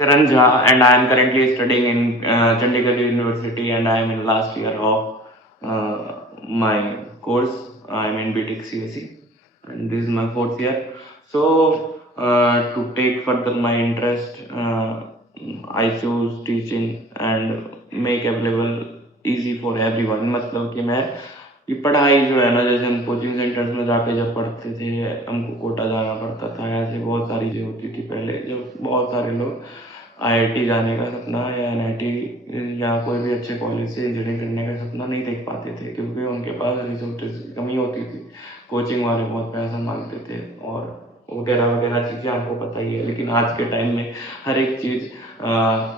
Karan Jha, and I am currently studying in Chandigarh University, and I am in last year of my course. I am in BTech CSE, and this is my fourth year. So, to take further my interest, I choose teaching and make available easy for everyone. मतलब कि मैं ये पढ़ाई जो है ना, जैसे हम कोचिंग सेंटर्स में जाके जब पढ़ते थे, हमको कोटा जाना पड़ता था, ऐसे बहुत सारी चीज़ें होती थी पहले, जब बहुत सारे लोग आईआईटी जाने का सपना या एनआईटी या कोई भी अच्छे कॉलेज से इंजीनियरिंग करने का सपना नहीं देख पाते थे, क्योंकि उनके पास रिसोर्सेज की कमी होती थी, कोचिंग वाले बहुत पैसा मांगते थे और वगैरह वगैरह चीज़ें आपको पता ही है। लेकिन आज के टाइम में हर एक चीज़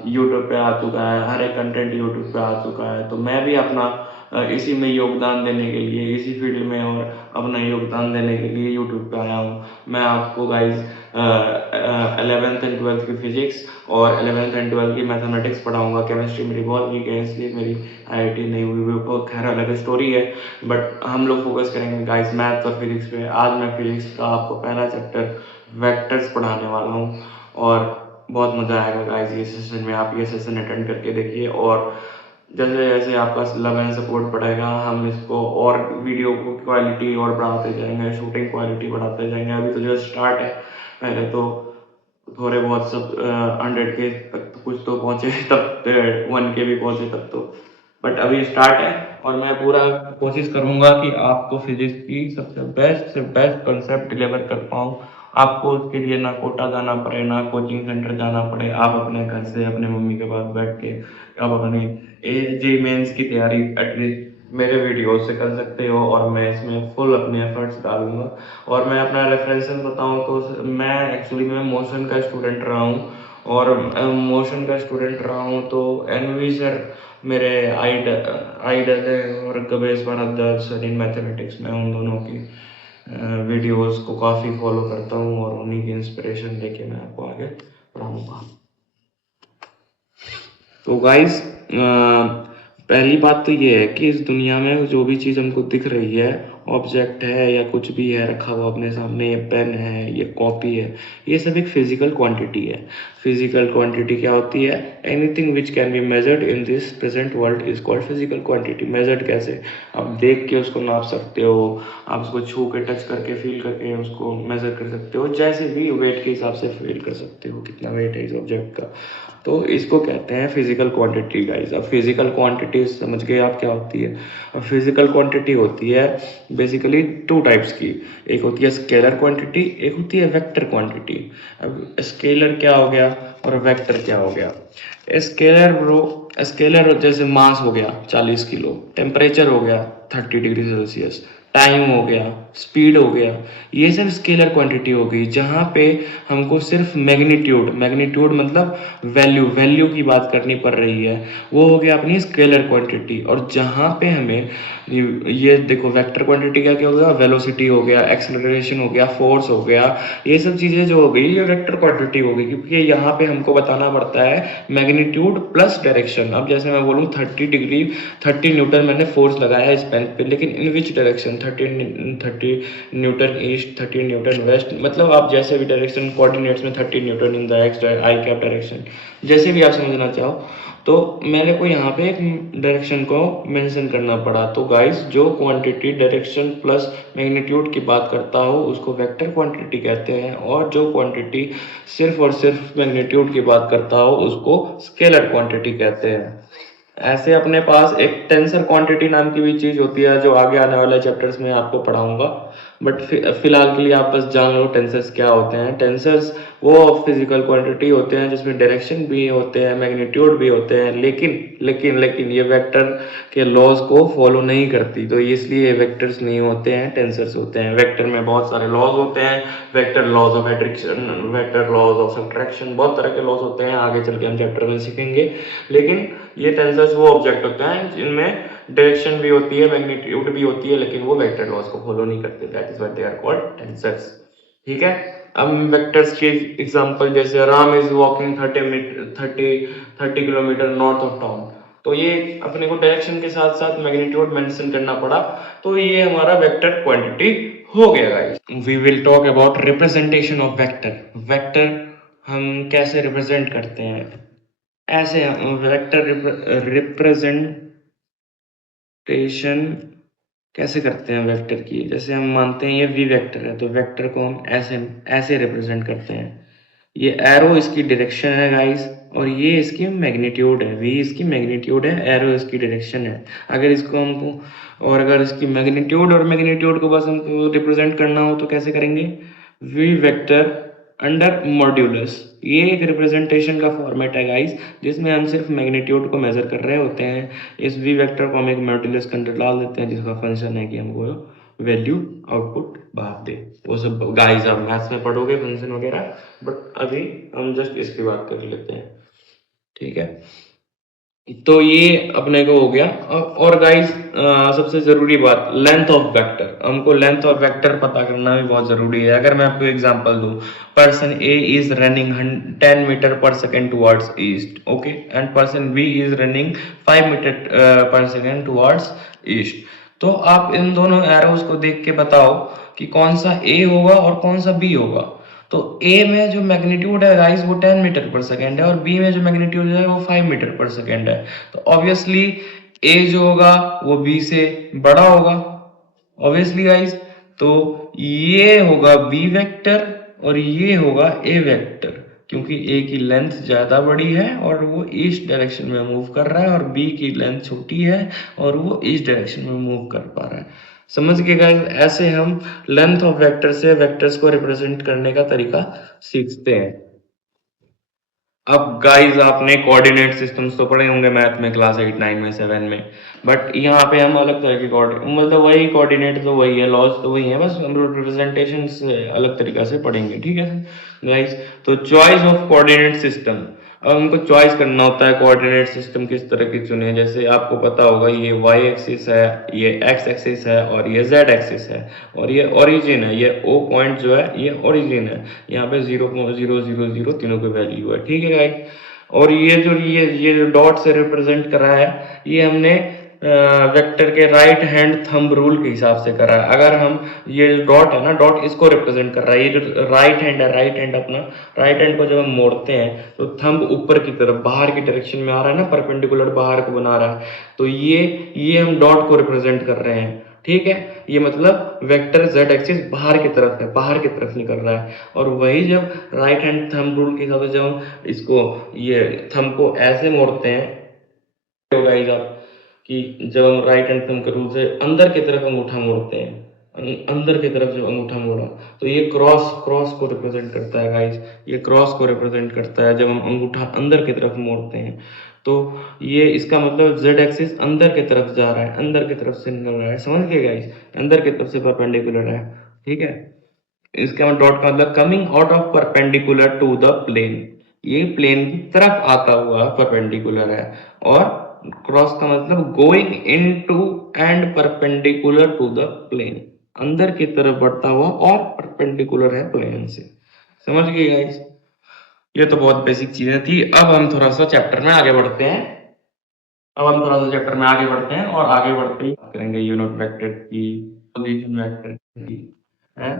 यूट्यूब पे आ चुका है, हर एक कंटेंट यूट्यूब पे आ चुका है। तो मैं भी अपना इसी में योगदान देने के लिए, इसी फील्ड में और अपना योगदान देने के लिए यूट्यूब पे आया हूँ। मैं आपको गाइज 11th एंड 12th की फिजिक्स और 11th एंड 12th की मैथमेटिक्स पढ़ाऊंगा। केमिस्ट्री मेरी बहुत वीक है, इसलिए मेरी आईआईटी नहीं हुई, वो खैर अलग स्टोरी है। बट हम लोग फोकस करेंगे गाइज मैथ्स और फिजिक्स पे। आज मैं फिजिक्स का आपको पहला चैप्टर वेक्टर्स पढ़ाने वाला हूँ और बहुत मज़ा आएगा गाइज ये सेशन में। आप ये सेशन अटेंड करके देखिए, और जैसे जैसे आपका लव एंड सपोर्ट बढ़ेगा, हम इसको और वीडियो को क्वालिटी और बढ़ाते जाएंगे, शूटिंग क्वालिटी बढ़ाते जाएंगे। अभी तो जो स्टार्ट है, पहले तो थोड़े बहुत सब 100K तक तो कुछ तो पहुंचे, तब 1K भी पहुंचे तब तो, बट अभी स्टार्ट है। और मैं पूरा कोशिश करूंगा कि आपको फिजिक्स की सबसे बेस्ट से बेस्ट कंसेप्ट डिलीवर कर पाऊँ। आपको उसके लिए ना कोटा जाना पड़े, ना कोचिंग सेंटर जाना पड़े। आप अपने घर से अपने मम्मी के पास बैठ के आप अपनी जे मेंस की तैयारी एटलीस्ट मेरे वीडियो से कर सकते हो, और मैं इसमें फुल अपने एफर्ट्स डालूंगा। और मैं अपना रेफरेंसेस बताऊं तो मैं एक्चुअली मैं मोशन का स्टूडेंट रहा हूँ, और मोशन का स्टूडेंट रहा हूँ तो एनवी सर मेरे आइडल है, और गवेश भारद्वाज सर इन मैथमेटिक्स में, उन दोनों की वीडियोस को काफ़ी फॉलो करता हूँ, और उन्हीं की इंस्पिरेशन लेके मैं आपको आगे पढ़ाऊँगा। तो गाइस, पहली बात तो ये है कि इस दुनिया में जो भी चीज़ हमको दिख रही है, ऑब्जेक्ट है या कुछ भी है रखा हुआ अपने सामने, ये पेन है, ये कॉपी है, ये सब एक फिजिकल क्वांटिटी है। फिजिकल क्वांटिटी क्या होती है? Anything which can be measured in this present world is called physical quantity. Measured कैसे? आप देख के उसको नाप सकते हो, आप उसको छू के टच करके फील करके उसको मेजर कर सकते हो, जैसे भी वेट के हिसाब से फील कर सकते हो कितना वेट है इस ऑब्जेक्ट का। तो इसको कहते हैं फिजिकल क्वांटिटी गाइस। अब फिजिकल क्वांटिटी समझ गए आप क्या होती है? अब फिजिकल क्वांटिटी होती है बेसिकली टू टाइप्स की। एक होती है स्केलर क्वांटिटी, एक होती है वेक्टर क्वांटिटी। अब स्केलर क्या हो गया और वेक्टर क्या हो गया? स्केलर ब्रो, स्केलर जैसे मास हो गया 40 किलो, टेम्परेचर हो गया 30 डिग्री सेल्सियस, टाइम हो गया, स्पीड हो गया, ये सब स्केलर क्वांटिटी हो गई, जहाँ पे हमको सिर्फ मैग्नीट्यूड, मैग्नीट्यूड मतलब वैल्यू, वैल्यू की बात करनी पड़ रही है, वो हो गया अपनी स्केलर क्वांटिटी। और जहाँ पे हमें ये देखो वेक्टर क्वांटिटी क्या क्या हो गया? वेलोसिटी हो गया, एक्सेलरेशन हो गया, फोर्स हो गया, ये सब चीज़ें जो हो गई ये वेक्टर क्वांटिटी हो गई, क्योंकि यहाँ पे हमको बताना पड़ता है मैग्नीट्यूड प्लस डायरेक्शन। अब जैसे मैं बोलूँ 30 न्यूटन मैंने फोर्स लगाया है इस पेन पे, लेकिन in which direction? 30 newton east, 30 newton west, मतलब आप जैसे भी डायरेक्शन कोऑर्डिनेट्स में 30 newton in the X I cap direction, जैसे भी आप समझना चाहो। तो मेरे को यहाँ पे एक डायरेक्शन को मेंशन करना पड़ा। तो गाइस, जो क्वांटिटी डायरेक्शन प्लस मैग्नीट्यूड की बात करता हो उसको वेक्टर क्वांटिटी कहते हैं, और जो क्वांटिटी सिर्फ और सिर्फ मैग्नीट्यूड की बात करता हो उसको स्केलर क्वांटिटी कहते हैं। ऐसे अपने पास एक टेंसर क्वांटिटी नाम की भी चीज़ होती है, जो आगे आने वाले चैप्टर्स में आपको पढ़ाऊंगा। बट फिलहाल के लिए आप बस जान लो टेंसर्स क्या होते हैं। टेंसर्स वो फिजिकल क्वांटिटी होते हैं जिसमें डायरेक्शन भी होते हैं, मैग्नीट्यूड भी होते हैं, लेकिन लेकिन लेकिन ये वेक्टर के लॉज को फॉलो नहीं करती, तो इसलिए ये वेक्टर्स नहीं होते हैं, टेंसर्स होते हैं। वेक्टर में बहुत सारे लॉज होते हैं, vector laws of attraction, vector laws of subtraction, बहुत तरह के लॉज होते हैं, आगे चल के हम चैप्टर में सीखेंगे। लेकिन ये टेंसर्स वो ऑब्जेक्ट होते हैं जिनमें डायरेक्शन भी होती है, मैग्नीट्यूड भी होती है, लेकिन वो वेक्टर लॉज को फॉलो नहीं करते। That is what they are called tensors. ठीक है। अब वेक्टर्स के एग्जांपल, जैसे Ram is walking 30 kilometre north of town, तो ये अपने को डायरेक्शन के साथ साथ मैग्नीट्यूड मेंशन करना पड़ा, तो ये हमारा वेक्टर क्वांटिटी हो गया guys. We will talk about representation of vector. Vector हम कैसे रिप्रेजेंट करते हैं, ऐसे हम वेक्टर रिप्रेजेंटेशन कैसे करते हैं वेक्टर की। जैसे हम मानते हैं ये वी वेक्टर है, तो वेक्टर को हम ऐसे ऐसे रिप्रेजेंट करते हैं। ये एरो इसकी डायरेक्शन है गाइस, और ये इसकी मैग्नीट्यूड है, वी इसकी मैग्नीट्यूड है, एरो इसकी डायरेक्शन है। अगर इसको हमको, और अगर इसकी मैग्नीट्यूड को बस हमको रिप्रेजेंट करना हो तो कैसे करेंगे, वी वेक्टर अंडर मॉड्यूलस। ये एक रिप्रेजेंटेशन का फॉर्मेट है गाइस, जिसमें हम सिर्फ मैग्नीट्यूड को मेजर कर रहे होते हैं। इस वी वेक्टर को हम एक मॉड्यूलस के अंदर डाल देते हैं, जिसका फंक्शन है कि हमको वैल्यू आउटपुट बाहर दे। वो सब गाइस आप मैथ्स में पढ़ोगे फंक्शन वगैरह, बट अभी हम जस्ट इसकी बात कर लेते हैं, ठीक है। तो ये अपने को हो गया। और गाइस सबसे जरूरी बात, लेंथ ऑफ वेक्टर। हमको लेंथ ऑफ वेक्टर पता करना भी बहुत जरूरी है। अगर मैं आपको एग्जांपल दूं, person A is running 10 metre per second towards east, okay, and person B is running 5 metre per second towards east. तो आप इन दोनों एरोज को देख के बताओ कि कौन सा ए होगा और कौन सा बी होगा। तो ए में जो मैग्नीट्यूड है गाइस वो 10 मीटर पर सेकेंड है, और बी में जो मैग्नीट्यूड है वो 5 मीटर पर सेकेंड है। तो ऑब्वियसली ए जो होगा वो बी से बड़ा होगा, ऑब्वियसली गाइस। तो ये होगा बी वेक्टर और ये होगा ए वेक्टर, क्योंकि ए की लेंथ ज्यादा बड़ी है और वो ईस्ट डायरेक्शन में मूव कर रहा है, और बी की लेंथ छोटी है और वो ईस्ट डायरेक्शन में मूव कर पा रहा है। समझ गए गाइस, ऐसे हम लेंथ ऑफ वेक्टर से वेक्टर्स को रिप्रेजेंट करने का तरीका सीखते हैं। अब गाइस आपने कोऑर्डिनेट सिस्टम्स तो पढ़े होंगे मैथ में, क्लास 8 9 में 7 में, बट यहाँ पे हम अलग तरह के मतलब वही कोऑर्डिनेट तो वही है, लॉज तो वही है, बस हम रिप्रेजेंटेशन अलग तरीका से पढ़ेंगे, ठीक है गाइस। तो चॉइस ऑफ कोऑर्डिनेट सिस्टम। अब हमको चॉइस करना होता है कोऑर्डिनेट सिस्टम किस तरह की चुने। जैसे आपको पता होगा ये y एक्सिस है, ये x एक्सिस है और ये z एक्सिस है, और ये ओरिजिन है, ये O पॉइंट जो है ये ओरिजिन है। यहाँ पे 0.000 तीनों की वैल्यू है, ठीक है गाइस। और ये जो डॉट से रिप्रेजेंट करा है, ये हमने वेक्टर के राइट हैंड थंब रूल के हिसाब से करा है। अगर हम ये जो डॉट है ना, डॉट इसको रिप्रेजेंट कर रहा है। ये जो राइट हैंड है, राइट हैंड अपना राइट हैंड को जब हम मोड़ते हैं तो थंब ऊपर की तरफ बाहर की डायरेक्शन में आ रहा है ना, परपेंडिकुलर बाहर को बना रहा है। तो ये हम डॉट को रिप्रेजेंट कर रहे हैं, ठीक है। ये मतलब वेक्टर z एक्सिस बाहर की तरफ है, बाहर की तरफ निकल रहा है। और वही जब राइट हैंड थंब रूल के हिसाब से जब हम इसको ये थंब को ऐसे मोड़ते हैं, गाइस आप, कि जब हम राइट हैंड थंब के रूल से अंदर की तरफ अंगूठा मोड़ते हैं, अंदर की तरफ जब अंगूठा मोड़ा, तो ये क्रॉस क्रॉस को रिप्रेजेंट करता है गाइस। ये क्रॉस को रिप्रेजेंट करता है जब हम अंगूठा अंदर की तरफ मोड़ते हैं। तो ये इसका मतलब z एक्सिस अंदर की तरफ जा रहा है, अंदर की तरफ से निकल रहा है, समझ गए गाइस, अंदर की तरफ से परपेंडिकुलर है, ठीक है। इसका मतलब डॉट का मतलब coming out of perpendicular to the plane, ये प्लेन की तरफ आता हुआ परपेंडिकुलर है। और क्रॉस का मतलब going into and perpendicular to the plane, अंदर की तरफ बढ़ता हुआ और परपेंडिकुलर है प्लेन से, समझ गए गाइस। ये तो बहुत बेसिक चीजें थी। अब हम थोड़ा सा चैप्टर में आगे बढ़ते हैं। अब हम थोड़ा सा चैप्टर में आगे बढ़ते हैं और आगे बढ़ते ही बात करेंगे यूनिट वेक्टर की, पोजीशन वेक्टर की, है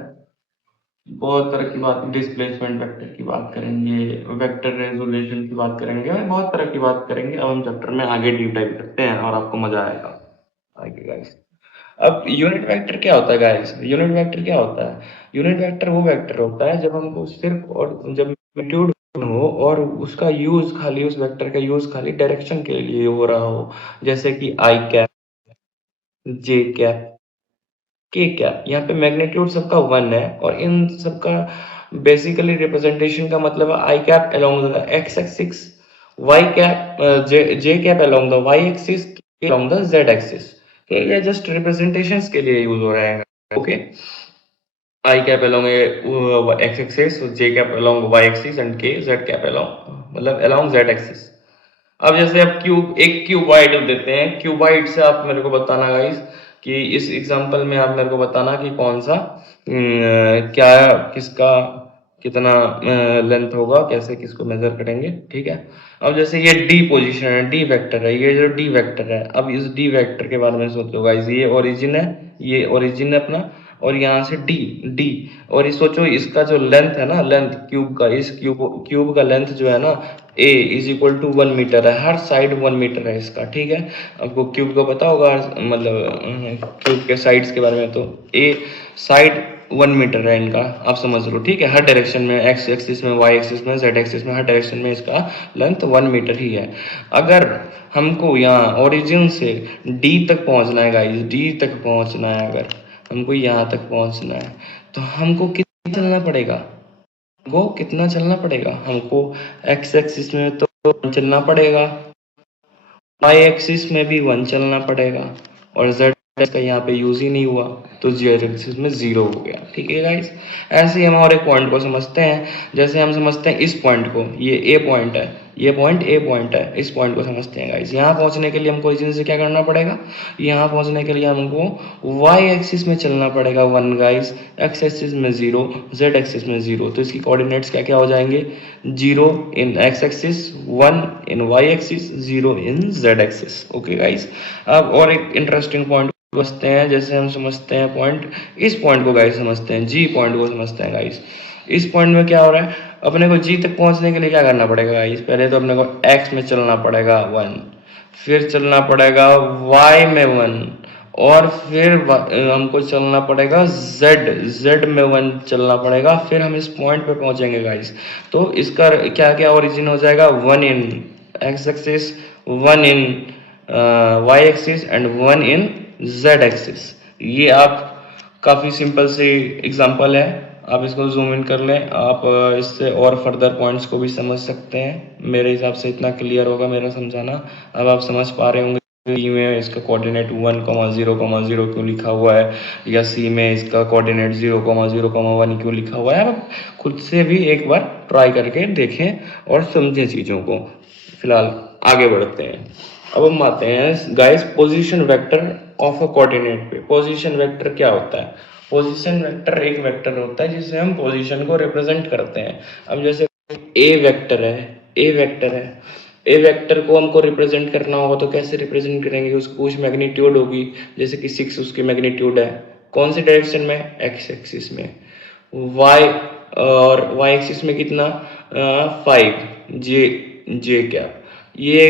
बहुत तरह की बात, डिस्प्लेसमेंट वेक्टर की बात करेंगे, वेक्टर रेजोल्यूशन की बात करेंगे, बहुत तरह की बात करेंगे। अब हम चैप्टर में आगे डीप डाइव करते हैं और आपको मजा आएगा आगे गाइस। अब यूनिट वेक्टर क्या होता है गाइस, यूनिट वेक्टर क्या होता है। यूनिट वेक्टर वो वेक्टर होता है जब हमको सिर्फ और जब मैग्नीट्यूड हो और उसका यूज खाली, उस वेक्टर का यूज खाली डायरेक्शन के लिए हो रहा हो, जैसे कि आई कैप, जे कैप, के कैप। यहाँ पे मैग्नीट्यूड सबका 1 है और इन सबका बेसिकली रिप्रेजेंटेशन का मतलब है I cap along the X axis, Y cap, J cap along the Y axis, along the Z axis. ये जस्ट रिप्रेजेंटेशंस के लिए यूज हो रहा है, okay. I cap along X axis, J cap along Y axis and K Z cap along, मतलब along Z axis. अब जैसे आप क्यूब, एक क्यूबाइड देते हैं, क्यूबाइड से आप मेरे को बताना गाइस कि इस एग्जांपल में आप मेरे को बताना कि कौन सा क्या किसका कितना लेंथ होगा, कैसे किसको मेजर करेंगे, ठीक है। अब जैसे ये डी पोजीशन है, डी वेक्टर है, ये जो डी वेक्टर है, अब इस डी वेक्टर के बारे में सोचो गाइस, ये ओरिजिन है, ये ओरिजिन है अपना, और यहाँ से डी डी और ये सोचो इसका जो लेंथ है ना, लेंथ क्यूब का, इस क्यूब का लेंथ जो है ना ए इज इक्वल टू 1 मीटर है, हर साइड 1 मीटर है इसका, ठीक है। आपको क्यूब का पता होगा, मतलब क्यूब के साइड्स के बारे में, तो ए साइड 1 मीटर है इनका, आप समझ लो, ठीक है। हर डायरेक्शन में, एक्स एक्सिस में, वाई एक्सिस में, जेड एक्सिस में, हर डायरेक्शन में इसका लेंथ 1 मीटर ही है। अगर हमको यहाँ ओरिजिन से डी तक पहुंचना है गाइस, डी तक पहुंचना है, अगर हमको यहाँ तक पहुंचना है तो हमको कितना चलना पड़ेगा, हमको कितना चलना पड़ेगा, हमको एक्स एक्सिस में तो 1 चलना पड़ेगा, वाई एक्सिस में भी 1 चलना पड़ेगा, और जेड का यहाँ पे यूज ही नहीं हुआ तो जेड एक्सिस में 0 हो गया, ठीक है गाइस। ऐसे ही हम और एक पॉइंट को समझते हैं। जैसे हम समझते हैं इस पॉइंट को, ये ए पॉइंट है, ये पॉइंट ए पॉइंट है, इस पॉइंट को समझते हैं गाइस। यहाँ पहुंचने के लिए हमको ओरिजिन से क्या करना पड़ेगा, यहाँ पहुंचने के लिए हमको वाई एक्सिस में चलना पड़ेगा 1 गाइस, एक्स एक्सिस में 0, जेड एक्सिस में 0, तो इसकी कोऑर्डिनेट्स क्या क्या हो जाएंगे, 0 इन X axis, 1 in Y axis, 0 in Z axis, okay guys. अब और एक इंटरेस्टिंग पॉइंट समझते हैं। जैसे हम समझते हैं पॉइंट, इस पॉइंट को गाइस समझते हैं, जी पॉइंट को समझते हैं गाइस। इस पॉइंट में क्या हो रहा है, अपने को जी तक पहुंचने के लिए क्या करना पड़ेगा गाइस, पहले तो अपने को एक्स में चलना पड़ेगा 1, फिर चलना पड़ेगा वाई में 1, और फिर हमको चलना पड़ेगा जेड में 1 चलना पड़ेगा, फिर हम इस पॉइंट पे पहुंचेंगे गाइस। तो इसका क्या क्या ओरिजिन हो जाएगा, 1 in X axis, 1 in Y axis and 1 in Z axis. ये आप काफी सिंपल सी एग्जांपल है, आप इसको जूम इन कर लें, आप इससे और फर्दर पॉइंट्स को भी समझ सकते हैं। मेरे हिसाब से इतना क्लियर होगा मेरा समझाना। अब आप समझ पा रहे होंगे बी में इसका कोऑर्डिनेट 1,0,0 क्यों लिखा हुआ है, या सी में इसका कोऑर्डिनेट 0,0,1 क्यों लिखा हुआ है। आप खुद से भी एक बार ट्राई करके देखें और समझें चीज़ों को। फिलहाल आगे बढ़ते हैं। अब हम आते हैं guys position vector of a coordinate पे। पोजीशन वेक्टर क्या होता है, पोजीशन वेक्टर एक वेक्टर होता है जिससे हम पोजीशन को रिप्रेजेंट करते हैं। अब जैसे ए वेक्टर है, ए वेक्टर है, ए वेक्टर को हमको रिप्रेजेंट करना होगा तो कैसे रिप्रेजेंट करेंगे, उसकी कुछ मैग्नीट्यूड होगी, जैसे कि 6 उसकी मैग्नीट्यूड है, कौन सी डायरेक्शन में, एक्स एक्सिस में, वाई और वाई एक्सिस में कितना 5, जे क्या, ये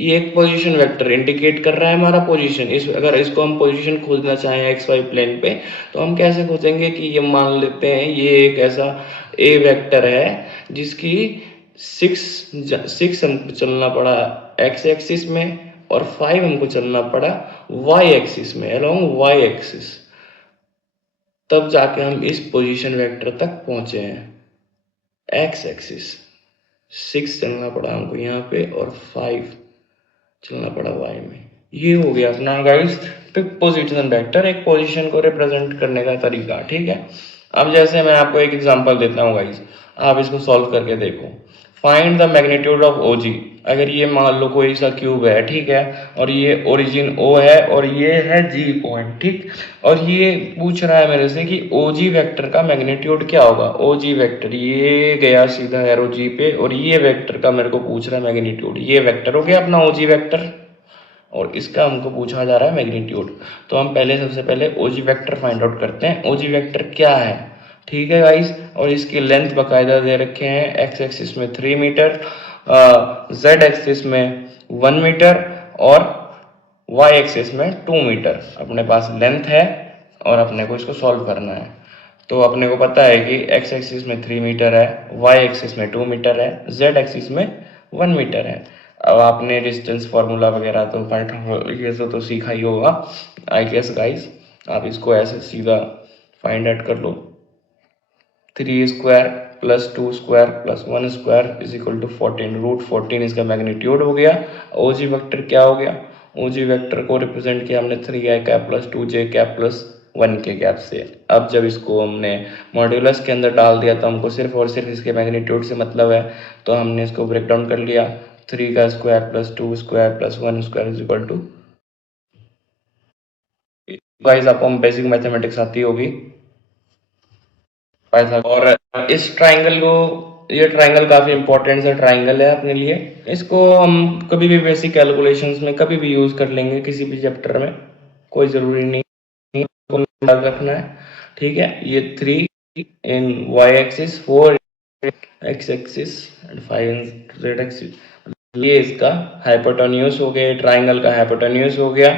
एक पोजीशन वेक्टर इंडिकेट कर रहा है हमारा पोजीशन। इस अगर इसको हम पोजीशन खोजना चाहें एक्स वाई प्लेन पे तो हम कैसे खोजेंगे कि ये मान लेते हैं ये एक ऐसा ए वेक्टर है जिसकी 6 हमको चलना पड़ा एक्स एक्सिस में और 5 हमको चलना पड़ा वाई एक्सिस में, अलोंग वाई एक्सिस, तब जाके हम इस पोजीशन वेक्टर तक पहुंचे हैं। एक्स एक्सिस 6 चलना पड़ा हमको यहाँ पे और 5 चलना पड़ा वाई में। ये हो गया अपना गाइस पोजीशन वेक्टर, एक पोजीशन को रिप्रेजेंट करने का तरीका, ठीक है। अब जैसे मैं आपको एक एग्जांपल देता हूँ गाइस, आप इसको सॉल्व करके देखो। फाइंड द मैग्नीट्यूड ऑफ ओजी। अगर ये मान लो कोई सा क्यूब है, ठीक है, और ये ओरिजिन ओ है और ये है जी पॉइंट, ठीक, और ये पूछ रहा है मेरे से कि ओजी वेक्टर का मैग्नीट्यूड क्या होगा। ओजी वेक्टर ये गया सीधा एरो जी पे और ये वेक्टर का मेरे को पूछ रहा है मैग्नीट्यूड। ये वेक्टर हो गया अपना ओजी वेक्टर और इसका हमको पूछा जा रहा है मैग्नीट्यूड। तो हम सबसे पहले ओजी वेक्टर फाइंड आउट करते हैं। ओजी वेक्टर क्या है, ठीक है गाइस, और इसकी लेंथ बकायदा दे रखे हैं, एक्स एक्सिस में 3 मीटर, जेड एक्सिस में 1 मीटर और वाई एक्सिस में 2 मीटर अपने पास लेंथ है और अपने को इसको सॉल्व करना है। तो अपने को पता है कि एक्स एक्सिस में 3 मीटर है, वाई एक्सिस में 2 मीटर है, जेड एक्सिस में 1 मीटर है। अब आपने डिस्टेंस फार्मूला वगैरह तो ये तो सीखा ही होगा आई गेस गाइस। आप इसको ऐसे सीधा फाइंड आउट कर लो, 3 square plus 2 square plus 1 square is equal to 14, root 14 इसका मैग्नीट्यूड हो गया। ओजी वेक्टर क्या हो गया, ओजी वेक्टर को रिप्रेजेंट किया हमने 3i cap plus 2j cap plus 1 के गैप से। अब जब इसको हमने मॉड्यूलस के अंदर डाल दिया तो हमको सिर्फ और सिर्फ इसके मैग्नीट्यूड से मतलब है, तो हमने इसको ब्रेक डाउन कर लिया। 3 का square plus 2 square plus 1 square is equal to, guys आपको बेसिक मैथमेटिक्स आती होगी, और इस ट्राइंगल को, ये ट्राइंगल काफी इंपॉर्टेंट सा ट्राइंगल है अपने लिए। इसको हम कभी भी बेसिक कैलकुलेशंस में कभी भी यूज कर लेंगे किसी भी चैप्टर में, कोई जरूरी नहीं, याद रखना है। ठीक है, ये 3 इन y axis, 4 x axis and 5 in z axis. ये इसका हाइपोटेन्यूज हो गया, ट्राइंगल का हाइपोटेन्यूज हो गया।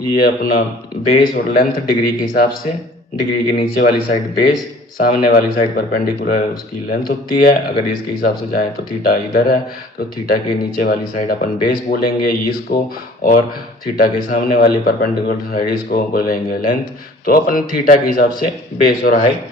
ये अपना बेस और लेंथ डिग्री के हिसाब से, डिग्री के नीचे वाली साइड बेस, सामने वाली साइड परपेंडिकुलर उसकी लेंथ होती है। अगर इसके हिसाब से जाए तो थीटा इधर है, तो थीटा के नीचे वाली साइड अपन बेस बोलेंगे इसको, और थीटा के सामने वाली परपेंडिकुलर साइड इसको बोलेंगे लेंथ। तो अपन थीटा के हिसाब से बेस और हाइट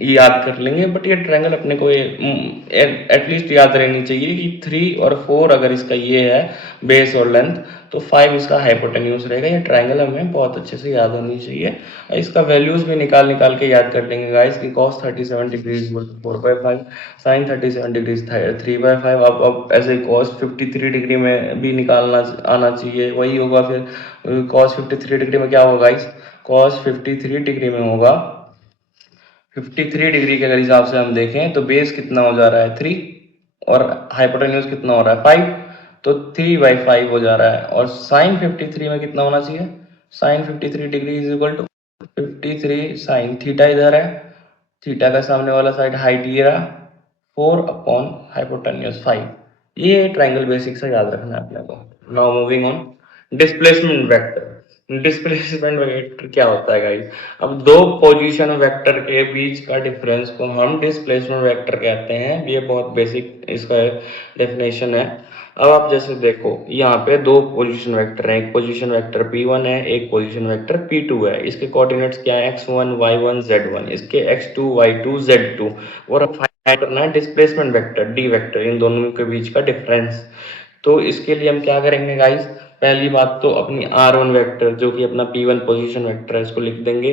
याद कर लेंगे। बट ये ट्रायंगल अपने को एटलीस्ट याद रहनी चाहिए कि 3 और 4 अगर इसका ये है बेस और लेंथ, तो 5 इसका हाइपोटेन्यूज रहेगा। ये ट्रायंगल हमें बहुत अच्छे से याद होनी चाहिए। इसका वैल्यूज भी निकाल के याद कर लेंगे गाइस कि cos 37 डिग्री 4/5, sin 37 डिग्री 3/5। अब ऐसे cos 53 डिग्री में भी निकालना आना चाहिए, वही होगा फिर। cos 53 डिग्री में क्या होगा गाइस? cos 53 डिग्री में होगा 53 डिग्री के अगर हिसाब से हम देखें तो बेस कितना हो जा रहा है 3, और हाइपोटेन्यूज कितना हो रहा है 5, तो 3/5 हो जा रहा है। और साइन 53 में कितना होना चाहिए? Sine 53 degree is equal to 53 sine theta, इधर है थीटा का सामने वाला साइड हाइट ये रहा 4 अपॉन हाइपोटेन्यूज 5। ये ट्रायंगल बेसिक से याद रखना है अपने को। Now moving on, displacement vector. Displacement vector क्या होता है गाइस? अब दो पोजीशन वेक्टर के बीच का डिफरेंस को हम डिस्प्लेसमेंट वेक्टर कहते हैं। ये बहुत बेसिक इसका डेफिनेशन है। अब आप जैसे देखो यहाँ पे दो पोजीशन वेक्टर हैं, एक पोजीशन वेक्टर p1 है, एक पोजीशन वेक्टर p2 है। इसके कोऑर्डिनेट्स क्या है? x1 y1 z1, इसके x2 y2 z2। और फाइंड करना है डिस्प्लेसमेंट वेक्टर d वेक्टर, इन दोनों के बीच का डिफरेंस। तो इसके लिए हम क्या करेंगे गाइस? पहली बात तो अपनी r1 वेक्टर जो कि अपना p1 पोजीशन वेक्टर है, इसको लिख देंगे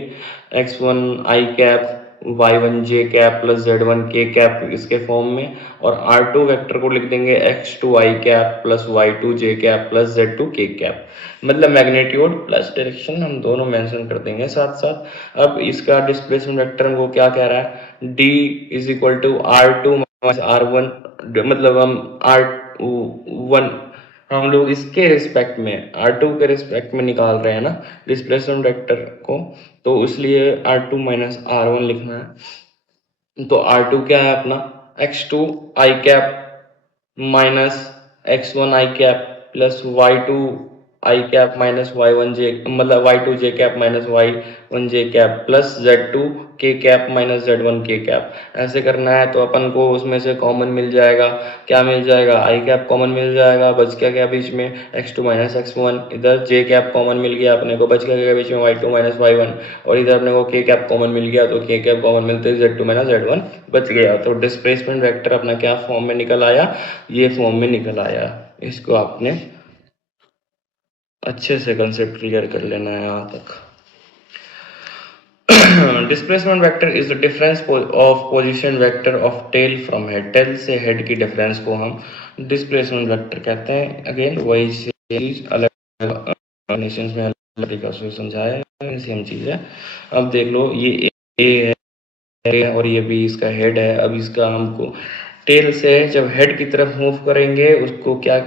x1 i cap y1 j cap plus z1 k cap इसके फॉर्म में। और r2 वेक्टर को लिख देंगे x2 i cap plus y2 j cap plus z2 k cap. मतलब मैग्नीट्यूड प्लस डायरेक्शन हम दोनों मेंशन कर देंगे साथ साथ। अब इसका डिस्प्लेसमेंट वेक्टर हमको क्या कह रहा है? d is equal to r2 minus r1, मतलब हम r1 हम लोग इसके रिस्पेक्ट में R2 के रिस्पेक्ट में निकाल रहे हैं ना डिस्प्लेसमेंट वेक्टर को, तो इसलिए R2 माइनस R1 लिखना है। तो R2 क्या है अपना? x2 i cap minus x1 i cap plus y2 i cap minus y1 j, मतलब y2 j cap minus y1 j cap plus z2 k cap minus z1 k cap. ऐसे करना है तो अपन को उसमें से कॉमन मिल जाएगा। क्या मिल जाएगा? i कैप कॉमन मिल जाएगा, बच क्या गया बीच में x2 माइनस x1। इधर j कैप कॉमन मिल गया अपने को, बच क्या गया बीच में y2 माइनस y1। और इधर अपने को k कैप कॉमन मिल गया, तो k कैप कॉमन मिलते z2 माइनस z1 बच गया। तो डिस्प्लेसमेंट वेक्टर अपना क्या फॉर्म में निकल आया? ये फॉर्म में निकल आया। इसको आपने अच्छे से कंसेप्ट क्लियर कर लेना है यहाँ तक। Displacement vector is the difference of position vector of tail from head. Tail से हेड की डिफरेंस को हम डिस्प्लेसमेंट वेक्टर कहते हैं। अगेन वही चीज अलग नेशंस में अलग तरीका से समझाया है, सेम चीज है। अब देख लो ये ए है और ये भी इसका हेड है। अब इसका हमको टेल से जब हेड की तरफ मूव करेंगे उसको क्या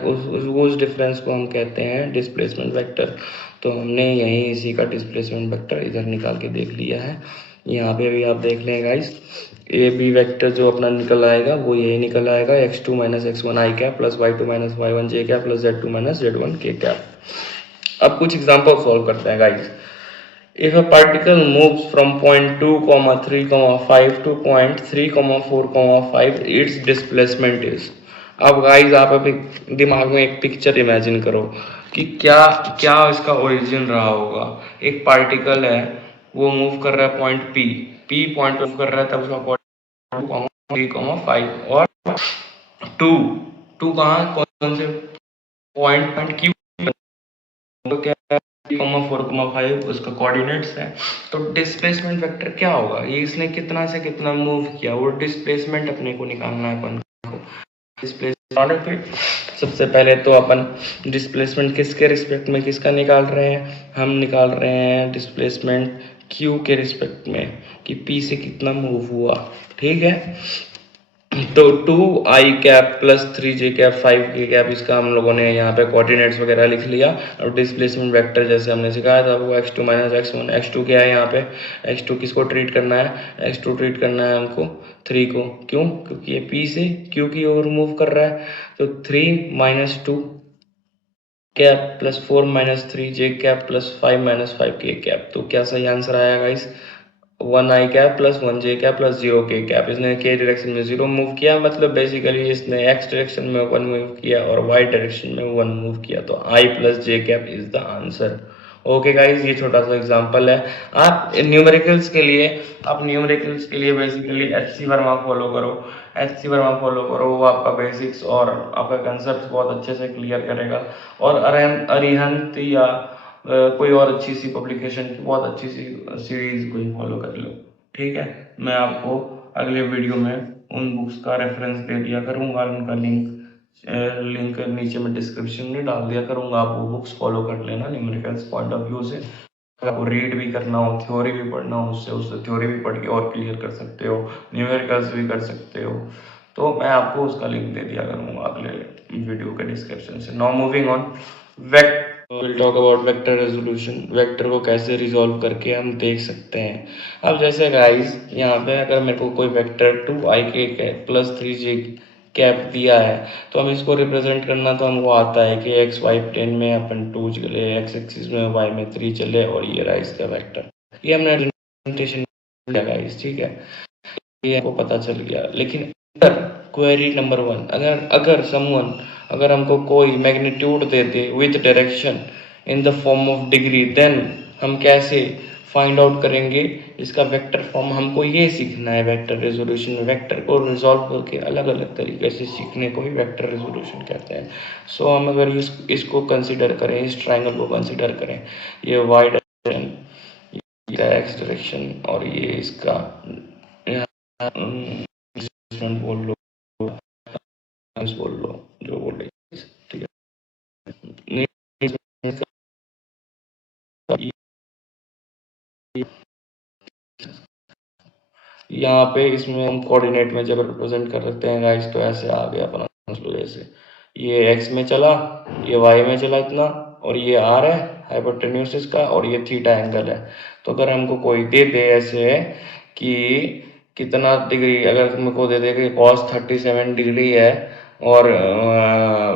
उस डिफरेंस को हम कहते हैं डिस्प्लेसमेंट वेक्टर। तो हमने यहीं इसी का डिस्प्लेसमेंट वेक्टर इधर निकाल के देख लिया है। यहाँ पे भी आप देख लें गाइस, ए बी वेक्टर जो अपना निकल आएगा वो यही निकल आएगा x2 minus x1 i cap plus y2 minus y1 j cap plus z2 minus z1 k cap. अब कुछ एग्जांपल सॉल्व करते हैं guys. If a particle moves from point 2, 3, 5 to point 3, 4, 5, its displacement is। अब guys आप अभी दिमाग में एक पिक्चर इमेजिन करो कि क्या क्या इसका ओरिजिन रहा होगा। एक पार्टिकल है, वो मूव कर रहा है पॉइंट पी पॉइंट मूव कर रहा है, तब उसका पॉइंट 3, 5 और 2 2 कहाँ कौन से पॉइंट क्यू, तो क्या 4,5 उसका कोऑर्डिनेट्स है। तो डिस्प्लेसमेंट वेक्टर क्या होगा? ये इसने कितना से कितना मूव किया, वो डिस्प्लेसमेंट अपने को निकालना है अपन को। डिस्प्लेसमेंट सबसे पहले तो अपन डिस्प्लेसमेंट किसके रिस्पेक्ट में किसका निकाल रहे हैं? हम निकाल रहे हैं डिस्प्लेसमेंट q के रिस्पेक्ट में कि p से कितना मूव हुआ। ठीक है, तो 2i cap plus 3j cap 5k cap, इसका हम लोगों ने यहाँ पे कोऑर्डिनेट्स वगैरह लिख लिया। और डिस्प्लेसमेंट वेक्टर जैसे हमने सिखाया था वो x2 माइनस x1, x2 क्या है यहाँ पे, x2 किसको ट्रीट करना है, x2 ट्रीट करना है हमको 3 को। क्यों? क्योंकि ये p से q की ओर मूव कर रहा है। तो 3 minus 2 cap plus 4 minus 3j cap plus 5 minus 5k cap. तो क्या सही आंसर आया guys? 1i cap plus 1j cap plus 0k cap. इसने k डायरेक्शन में 0 मूव किया, मतलब बेसिकली इसने x डायरेक्शन में 1 मूव किया और y डायरेक्शन में 1 मूव किया। तो i plus j cap is the answer. Okay guys, ये छोटा सा एग्जांपल है। आप न्यूमेरिकल्स के लिए basically H C Verma follow करो। वो आपका बेसिक्स और आपका कंसेप्ट बहुत अच्छे से क्लियर करेगा। और अरिहंत या कोई और अच्छी सी पब्लिकेशन की बहुत अच्छी सी सीरीज कोई फॉलो कर लो। ठीक है, मैं आपको अगले वीडियो में उन बुक्स का रेफरेंस दे दिया करूँगा, उनका लिंक नीचे में डिस्क्रिप्शन में डाल दिया करूँगा। आप वो बुक्स फॉलो कर लेना न्यूमेरिकल्स पॉइंट ऑफ व्यू से। अगर आपको रीड भी करना हो, थ्योरी भी पढ़ना हो, उससे थ्योरी भी पढ़ के और क्लियर कर सकते हो, न्यूमेरिकल्स भी कर सकते हो। तो मैं आपको उसका लिंक दे दिया करूँगा अगले वीडियो के डिस्क्रिप्शन से। Now moving on, will talk about vector resolution. Vector को कैसे रिजॉल्व करके हम देख सकते हैं। अब जैसे गाइस यहाँ पे अगर मेरे को कोई vector 2i plus 3j cap दिया है, तो हम इसको रिप्रेजेंट करना तो हमको आता है कि एक्स वाई प्लेन में अपन 2 चले, एक्स एक्सिस में वाई में 3 चले, और ये रहा इसका वेक्टर। ये हमने रिप्रेजेंटेशन किया गाइस, ठीक है, ये आपको पता चल गया। लेकिन अगर क्वेरी नंबर 1, अगर हमको कोई मैग्नीट्यूड दे दे with direction in the form of degree, then हम कैसे फाइंड आउट करेंगे इसका वेक्टर फॉर्म। हमको ये सीखना है वेक्टर रेजोल्यूशन में। वेक्टर को रिजॉल्व करके अलग अलग तरीके से सीखने को ही वेक्टर रेजोल्यूशन कहते हैं। सो हम अगर इसको कंसिडर करें, इस ट्राइंगल को कंसिडर करें, ये वाई डायरेक्शन, ये एक्स डायरेक्शन, और ये इसका बोल लो, बोल लो, जो बोल रही, ठीक है। यहाँ पे इसमें हम कोऑर्डिनेट में जब रिप्रेजेंट कर सकते हैं गाइस, तो ऐसे आ गया अपना, जैसे ये एक्स में चला, ये वाई में चला इतना, और ये आर है हाइपोटेन्यूज इसका, और ये थीटा एंगल है। तो अगर हमको कोई दे दे ऐसे कि कितना डिग्री, अगर तुमको दे दे कि कॉस 37 डिग्री है और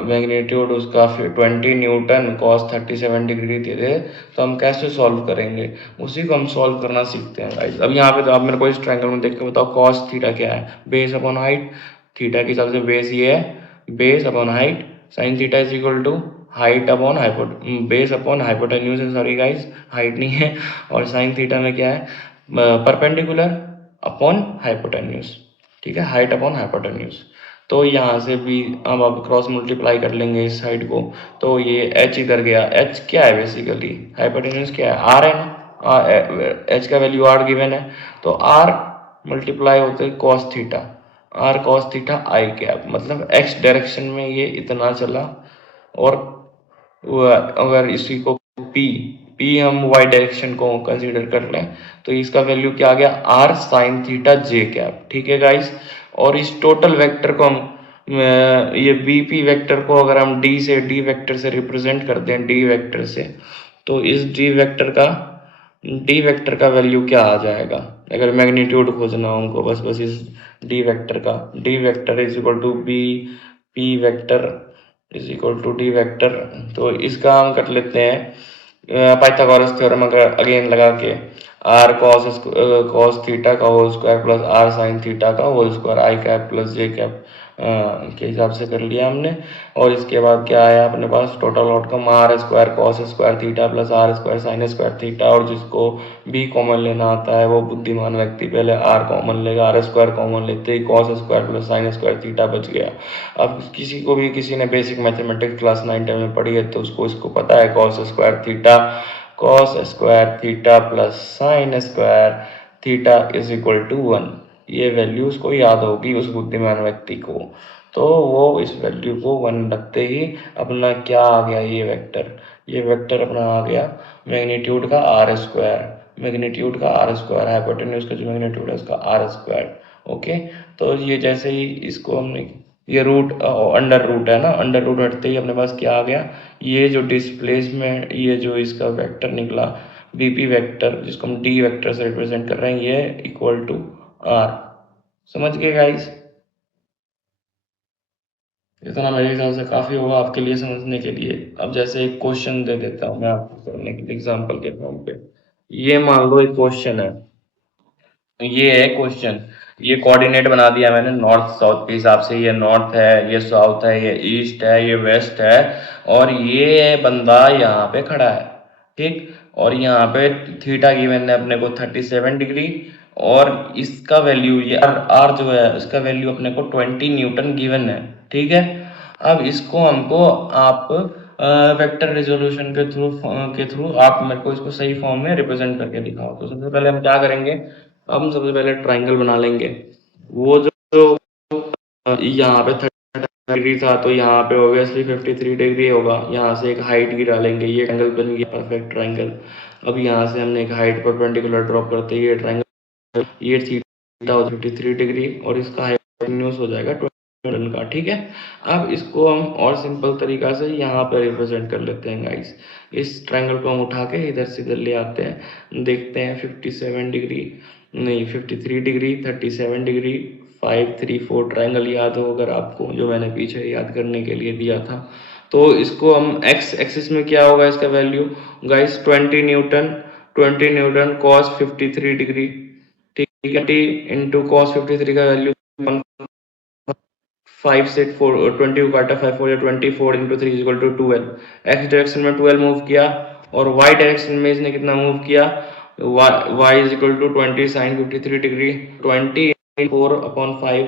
मैग्नीट्यूड उसका 20 न्यूटन, कॉस 37 डिग्री दे दे, तो हम कैसे सॉल्व करेंगे? उसी को हम सॉल्व करना सीखते हैं गाइस। अब यहाँ पे तो आप मेरे को इस ट्रायंगल में देख के बताओ, कॉस थीटा क्या है? Base upon height. थीटा के हिसाब से बेस ये है, base upon height. Sine theta is equal to height upon base upon hypotenuse है, सॉरी गाइस, हाइट नहीं है। और साइन थीटा में क्या है? परपेंडिकुलर अपॉन हाइपोटेन्यूज, ठीक है, हाइट अपॉन हाइपोटेन्यूज। तो यहाँ से भी अब आप क्रॉस मल्टीप्लाई कर लेंगे इस साइड को, तो ये h इधर गया। h क्या है? बेसिकली हाइपोटेन्यूज क्या है? r है ना, h का वैल्यू r गिवन है, तो r मल्टीप्लाई होते cos theta, r cos theta I cap, मतलब x डायरेक्शन में ये इतना चला। और अगर इसी को p हम y डायरेक्शन को कंसीडर कर लें, तो इसका वैल्यू क्या आ गया? r sine theta j cap, ठीक है गाइस। और इस टोटल वेक्टर को हम ये bp वेक्टर को अगर हम d वेक्टर से रिप्रेजेंट करते हैं, d वेक्टर से, तो इस d वेक्टर का वैल्यू क्या आ जाएगा? अगर मैग्नीट्यूड खोजना हो हमको, बस इस d vector is equal to B p vector is equal to d vector. तो इसका हम कर लेते हैं पाइथागोरस थ्योरम अगेन लगा के, r cos थीटा का whole square plus r sine theta का whole square I cap plus J cap के हिसाब से कर लिया हमने। और इसके बाद क्या आया अपने पास? Total outcome r square cos square theta plus r square sine square theta. और जिसको b कॉमन लेना आता है वो बुद्धिमान व्यक्ति पहले r कॉमन लेगा, r स्क्वायर कॉमन लेते ही cos square plus sine square theta बच गया। अब किसी ने बेसिक मैथमेटिक्स क्लास 9 में पढ़ी है तो उसको इसको पता है, cos square theta plus sine square theta is equal to 1। ये वैल्यू उसको याद होगी, उस बुद्धिमान व्यक्ति को। तो वो इस वैल्यू को 1 रखते ही अपना क्या आ गया? ये वेक्टर अपना आ गया मैग्नीट्यूड का r स्क्वायर, हाइपोटेन्यूज का जो मैग्नीट्यूड है उसका r स्क्वायर। ओके, तो ये जैसे ही इसको हमने ये रूट अंडर रूट है ना, अंडर रूट हटते ही अपने पास क्या आ गया, ये जो डिस्प्लेसमेंट, ये जो इसका वेक्टर निकला बीपी वेक्टर, जिसको हम डी वेक्टर से रिप्रेजेंट कर रहे हैं, ये इक्वल टू आर। समझ गए गाइस? इतना मेरे हिसाब से काफी होगा आपके लिए समझने के लिए। अब जैसे एक क्वेश्चन दे देता हूँ मैं आपको करने के एग्जाम्पल के फॉर्म पे। ये मान लो एक क्वेश्चन है, ये है क्वेश्चन, ये कोऑर्डिनेट बना दिया मैंने नॉर्थ साउथ के हिसाब से, ये नॉर्थ है, ये साउथ है, ये ईस्ट है, ये वेस्ट है, और ये बंदा यहाँ पे खड़ा है, ठीक। और यहाँ पे थीटा गिवन है अपने को 37 डिग्री, और इसका वैल्यू ये आर जो है उसका वैल्यू अपने को 20 न्यूटन गिवन है, ठीक है। अब इसको हमको आप वेक्टर रेजोल्यूशन के थ्रू आप मेरे को इसको सही फॉर्म में रिप्रेजेंट करके दिखाओ। तो सबसे पहले हम क्या करेंगे, हम सबसे पहले ट्राइंगल बना लेंगे। वो जो यहाँ पे 30 डिग्री था, तो यहाँ पे ऑब्वियसली 53 डिग्री होगा। यहाँ से एक हाइट गिरा लेंगे, ये एंगल बन गया परफेक्ट ट्राइंगल। अब यहाँ से हमने एक हाइट परपेंडिकुलर ड्रॉप करते ही ये ट्राइंगल, ये थीटा 53 डिग्री, और इसका हाइपोटेन्यूज हो जाएगा 20 का, ठीक है। अब इसको हम और सिंपल तरीका से यहाँ पर रिप्रेजेंट कर लेते हैं गाइस। इस ट्राइंगल को हम उठा के इधर से इधर ले आते हैं, देखते हैं 57 डिग्री नहीं 53 डिग्री, 37 डिग्री, 5 3 4 ट्राइंगल याद हो अगर आपको, जो मैंने पीछे याद करने के लिए दिया था। तो इसको हम एक्स एक्सिस में क्या होगा इसका value guys, 20 Newton cos 53 degree, ठीक है। टी इंटू कॉस 53 का वैल्यू 5 से 4 20 को काटा, 5 4 24 into 3 equal to 12। X direction में 12 मूव किया, और वाई डायरेक्शन में इसने कितना मूव किया, y is equal to 20 sine 53 degree, 20 4/5।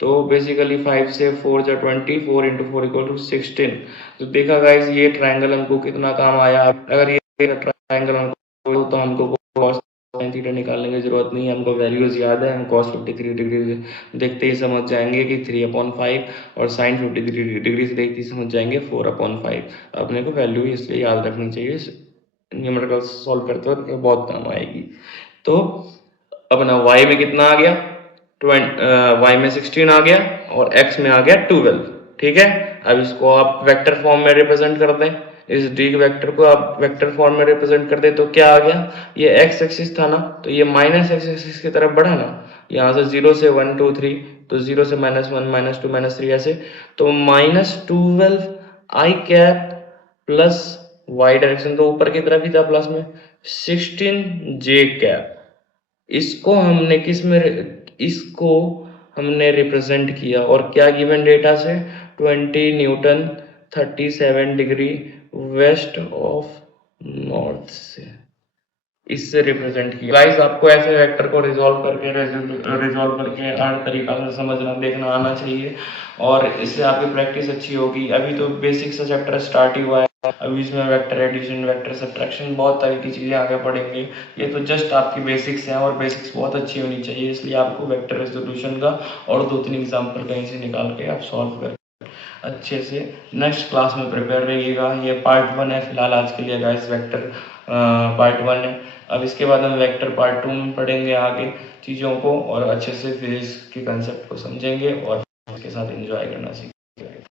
तो बेसिकली 5 से 4 जा 20, 4 इंटू 4 इक्वल टू 16। तो देखा गाइस ये ट्राइंगल हमको कितना काम आया। अगर ये ट्राइंगल हमको, तो हमको cos sin थीटा निकालने की जरूरत नहीं है, हमको वैल्यूज याद है, हम cos 53 डिग्री देखते ही समझ जाएंगे कि 3/5, और साइन 53 डिग्री से देखते ही समझ जाएंगे 4/5। अपने को वैल्यू इसलिए याद रखनी चाहिए, न्यूमेरिकल सॉल्व करते वक्त बहुत काम आएगी। तो अपना y में कितना आ गया, y में 16 आ गया, और x में आ गया 12, ठीक है। अब इसको आप वेक्टर फॉर्म में रिप्रेजेंट कर दें, इस डी वेक्टर को आप वेक्टर फॉर्म में रिप्रेजेंट कर दे, तो क्या आ गया, ये x एक्सिस था ना, तो ये माइनस x एक्सिस की तरफ बढ़ा ना, यहाँ से 0 से 1 2 3, तो 0 से -1 -2 -3 ऐसे, तो -12 आई कैप प्लस y डायरेक्शन तो ऊपर की तरफ ही था प्लस में 16 j कैप। इसको हमने किस में, इसको हमने रिप्रेजेंट किया, और क्या गिवन डेटा से, 20 Newton 37 degree west of north से, इससे रिप्रेजेंट किया। गाइस आपको ऐसे वेक्टर को रिजॉल्व करके हर तरीका से समझना देखना आना चाहिए, और इससे आपकी प्रैक्टिस अच्छी होगी। अभी तो बेसिक से चैप्टर स्टार्ट ही हुआ है, अभी इसमें वेक्टर एडिशन, वेक्टर सब्ट्रैक्शन, बहुत तरह की चीजें आगे पढ़ेंगे। ये तो जस्ट आपकी बेसिक्स हैं, और बेसिक्स बहुत अच्छी होनी चाहिए, इसलिए आपको वेक्टर रेजोल्यूशन का और 2 3 एग्जाम्पल कहीं से निकाल के आप सॉल्व कर अच्छे से नेक्स्ट क्लास में प्रिपेयर रहिएगा। ये पार्ट 1 है फिलहाल आज के लिए गाइस, वेक्टर पार्ट 1 है। अब इसके बाद हम वेक्टर पार्ट 2 में पढ़ेंगे आगे चीज़ों को, और अच्छे से फिजिक्स के कंसेप्ट को समझेंगे और उसके साथ एंजॉय करना सीखेंगे।